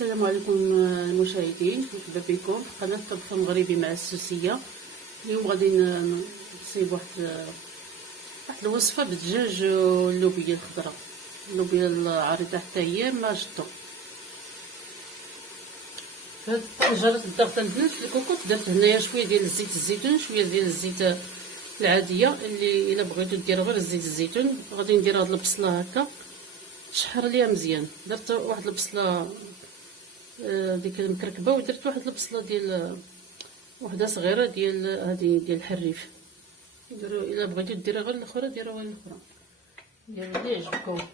السلام عليكم المشاهدين، مرحبا بكم في قناه طبخ مغربي مع السوسيه. اليوم غادي نصيب واحد الوصفه بالدجاج واللوبيا الخضراء، اللوبيا العريضه حتى هي ما جدو. في هاد الطنجره الضغط البنات الكوكوط درت هنايا شويه ديال زيت الزيتون، شويه ديال الزيت العاديه اللي الا بغيتو ديروا غير زيت الزيتون. غادي ندير هاد البصله هكا تشحر ليها مزيان. درت واحد البصله ديك المكركبه، ودرت واحد البصله ديال وحده صغيره ديال هذه ديال الحريف. ديروا الا بغيتو ديروا غير الاخرى ديروا غير الاخرى، ديروا اللي يعجبكم.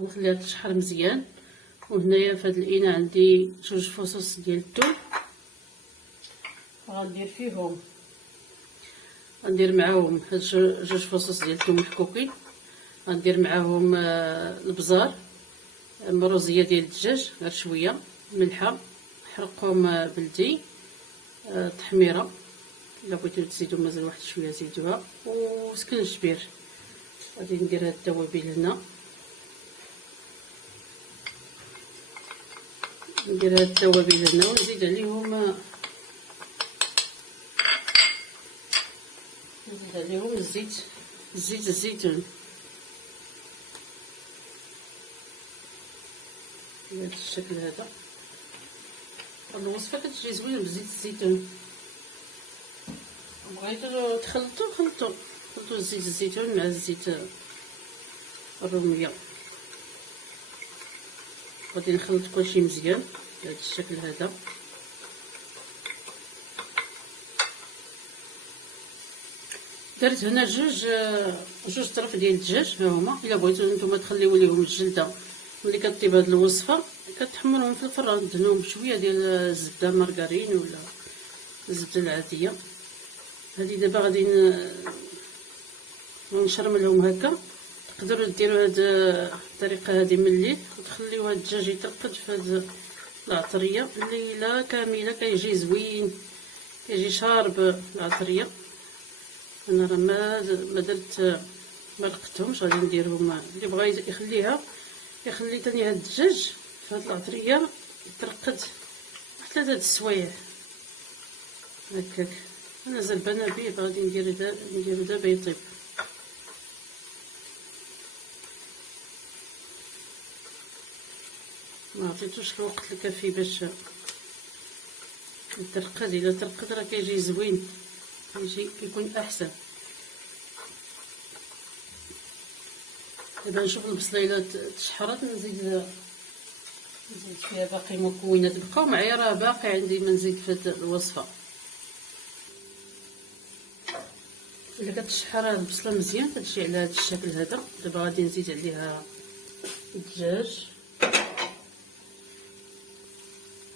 نخليها تشحر مزيان. وهنايا في هذا الاناء عندي 2 فصوص ديال الثوم، غندير فيهم غندير معاهم هاد 2 فصوص ديال الثوم محكوكين. غندير معاهم البزار، مروزيه ديال الدجاج غير شويه، ملحه، حرقهم بلدي، تحميره الا بغيتو تزيدوا مازال واحد شويه زيدوها، وسكنجبير. غادي ندير هاد التوابل هنا، ندير هاد التوابل هنا ونزيد عليهم الزيت الزيتون بهذا الشكل هذا. الوصفه كتجي زوينه بزيت الزيتون. بغيتو خلطوا زيت الزيتون مع الزيت الروميه. غادي نخلط كلشي مزيان بهذا الشكل هذا. درت هنا جوج طرف ديال الدجاج، ها هما. الا بغيتو نتوما تخليو ليهم الجلده ملي كطيب هاد الوصفه، كتحمرهم في الفران، دهنوهم بشويه ديال الزبده مارغرين ولا الزبده العاديه. هذه دابا غادي نشرملهم هكا. تقدروا ديروا هاد الطريقه هذه من الليل وتخليو هاد الدجاج يترقد في هاد العطريه الليله كامله، كيجي زوين، كيجي شارب العطريه. انا راه ما درت ما لقيتهمش. غادي نديرهم، اللي بغى يخلي ثاني هاد الدجاج في هاد العطريه يترقد واحد 3 السوايع هكاك. انا زربانه به، غادي نديرو دابا يطيب. ما عطيتوش الوقت الكافي باش يترقد. الا ترقد راه كيجي زوين، كيكون احسن. دابا نشوف البصله الا تشحرات نزيد فيها باقي مكونات. بقاو معايا، راه باقي عندي ما نزيد في هاد الوصفه. الا كتشحر البصله مزيان كتجي على هذا الشكل هذا. دابا غادي نزيد عليها الدجاج.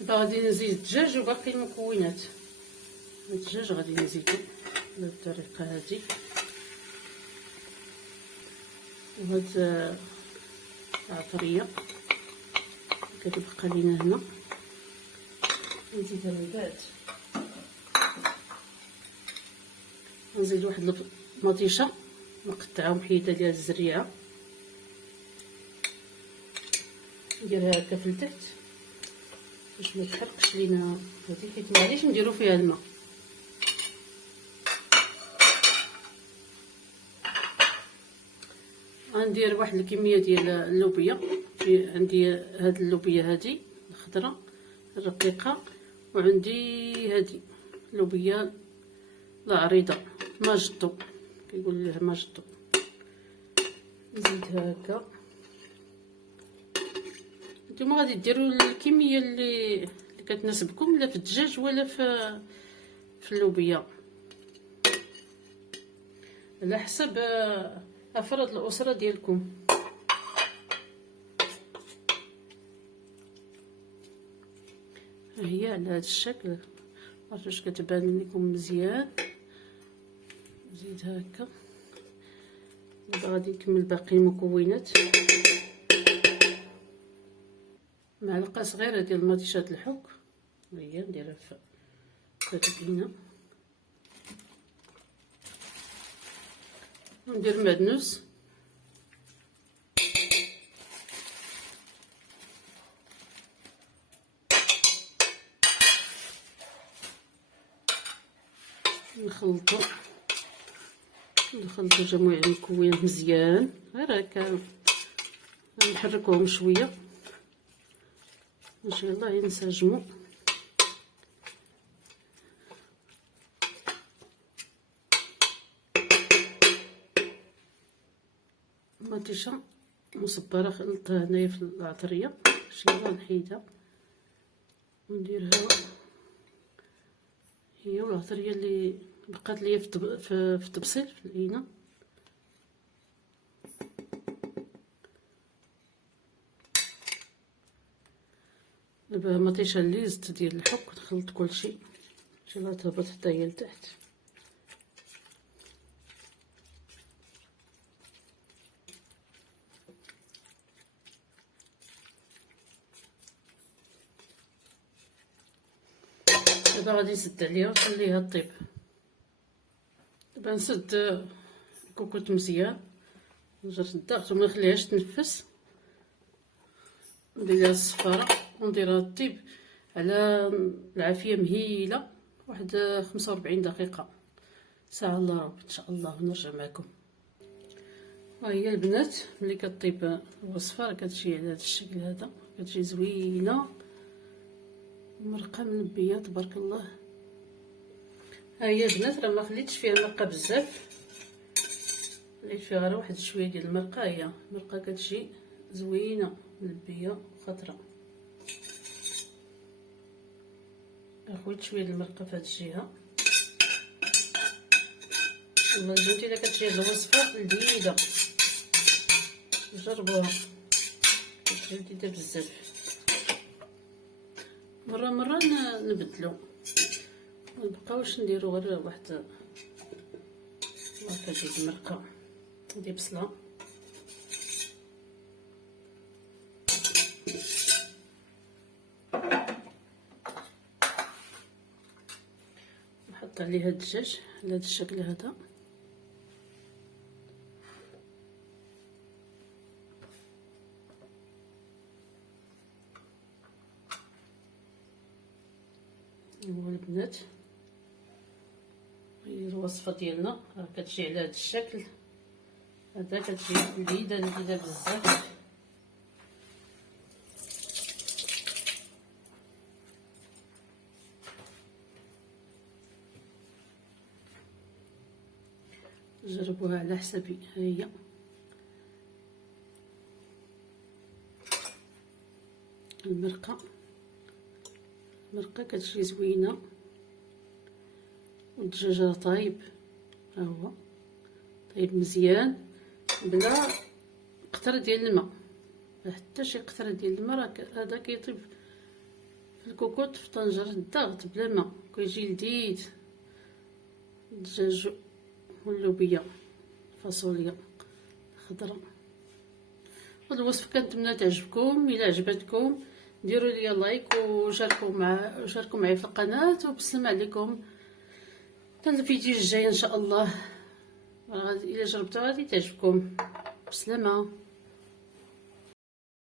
دابا غادي نزيد الدجاج وباقي المكونات. الدجاج غادي نزيدو بهذه الطريقه هذه. وهاد العطريه كتبقى لينا هنا نزيدها من بعد. نزيد واحد المطيشه مقطعه ومحيده ديال الزريعه، نديرها هكا في التحت باش ما تحرقش لينا هذه، حيت معليش نديرو فيها الماء. غندير واحد الكميه ديال اللوبيا. عندي هاد اللوبيا هذه الخضراء الرقيقه، وعندي هذه اللوبيا العريضه ماجدو، كيقول لها ماجدو. نزيدها هكا. نتوما غادي ديروا الكميه اللي كتناسبكم، لا في الدجاج ولا في اللوبيا، على حسب افراد الاسره ديالكم. هي على هذا الشكل، عرفتوا واش كتبان لكم مزيان. نزيدها هكا. دابا غادي نكمل باقي المكونات. معلقه صغيره ديال مطيشه الحك، هي نديرها في هاد الاناء. وندير معدنوس، نخلطو جميع المكونات مزيان، غير هكا نحركوهم شويه باش يلاه ينسجموا. مطيشه مصبره خلطتها هنايا في العطريه، يلاه نحيدها ونديرها هي والعطريه اللي بقات ليا في التبصيل في العينه. دابا مطيشه اللي زدت ديال الحك نخلط كلشي باش لا تهبط حتى هي لتحت. دابا غادي نسد عليها ونخليها طيب. دابا نسد الكوكوط مزيان، نجر الضغط وما نخليهاش تنفس، ندير لها الصفاره ونديرها طيب على العافيه مهيله واحد 45 دقيقه، ساعه الا ربع ان شاء الله، ونرجع معكم. ها هي البنات ملي كطيب الوصفه راه كتجي على هذا الشكل هذا، كتجي زوينه مرقه منبيه تبارك الله. ها هي البنات راه ما خليتش فيها مرقه بزاف، خليت فيها غير واحد شويه ديال المرقه، هي مرقه كتجي زوينه منبيه وخضره. اخويت شويه ديال المرقه في هذه الجهه. والله جوتي الا كتجي هاد الوصفه لذيذه، جربوها كتجي لذيذه بزاف. مره نبدلو، مبقاوش نديرو غير واحد هكا ديال المرقه ديال بصله. نحط عليها الدجاج على هذا الشكل هذا، هو البنات هي الوصفه ديالنا راه كتجي على هذا الشكل هذا، كتجي لذيذه بزاف. جربوها على حسابي. ها هي المرقه كتجي زوينه، والدجاج طايب، ها هو طيب مزيان بلا قطره ديال الماء، حتى شي قطره ديال الماء. راه هذا كيطيب في الكوكوط في طنجره الضغط بلا ماء، كيجي لذيذ. الدجاج واللوبيا فاصوليا خضراء. هاد الوصفه كنتمنى تعجبكم. الا عجبتكم ديروا لي لايك وشاركوا معايا في القناه، وبسلام عليكم حتى الفيديو الجاي ان شاء الله. الا جربتوها غادي تعجبكم. بسلامه.